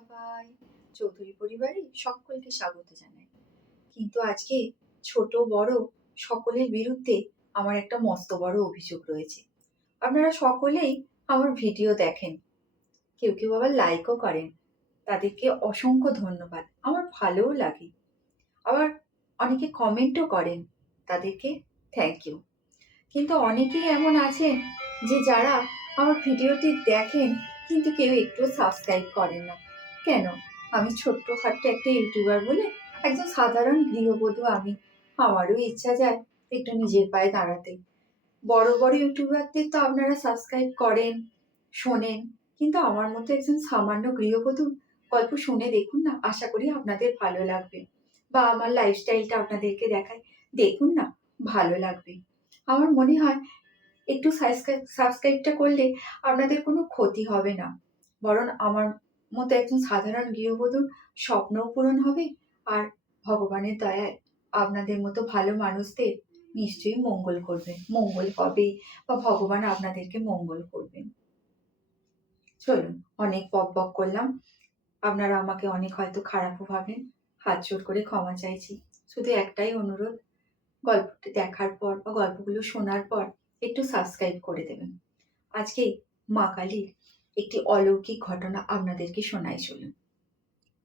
সবাই, চৌধুরী পরিবারে সকলকে স্বাগত জানাই। কিন্তু আজকে ছোট, বড় সকলের বিরুদ্ধে আমার একটা মস্ত বড় অভিযোগ রয়েছে। আপনারা সকলেই আমার ভিডিও দেখেন। কেউ কেউ আবার লাইকও করেন। তাদেরকে অসংখ্য ধন্যবাদ। আমার ভালোও লাগে। আবার অনেকে কমেন্টও করেন তাদেরকে থ্যাংক ইউ কিন্তু অনেকেই এমন আছেন যে যারা আমার ভিডিওটি দেখেন, কিন্তু কেউ একটু সাবস্ক্রাইব করেন না। কেন? আমি ছোট্ট খাট্ট একটা ইউটিউবার বলে একজন সাধারণ গৃহবধূ আমি। আমারও ইচ্ছা যায় একটু নিজের পায়ে দাঁড়াতে। বড় বড় ইউটিউবারদের তো আপনারা সাবস্ক্রাইব করেন, শোনেন, কিন্তু আমার মতো একজন সামান্য গৃহবধূ গল্প শুনে দেখুন না, আশা করি আপনাদের ভালো লাগবে। বা আমার লাইফস্টাইলটা আপনাদেরকে দেখায়, দেখুন না, ভালো লাগবে। আমার মনে হয় একটু সাবস্ক্রাইব সাবস্ক্রাইবটা করলে আপনাদের কোনো ক্ষতি হবে না। বরং আমার মতো একজন সাধারণ গৃহবধূর স্বপ্নও পূরণ হবে আর ভগবানের দয়ায় আপনাদের মতো ভালো মানুষদের নিশ্চয়ই মঙ্গল করবেন। মঙ্গল হবে বা ভগবান আপনাদেরকে মঙ্গল করবেন? চলুন, অনেক বক বক করলাম। আপনারা আমাকে অনেক হয়তো খারাপও ভাবেন। হাত জোর করে ক্ষমা চাইছি। শুধু একটাই অনুরোধ, গল্পটি দেখার পর বা গল্পগুলো শোনার পর একটু সাবস্ক্রাইব করে দেবেন। আজকে মা কালীর একটি অলৌকিক ঘটনা আপনাদেরকে শোনাই চলুন।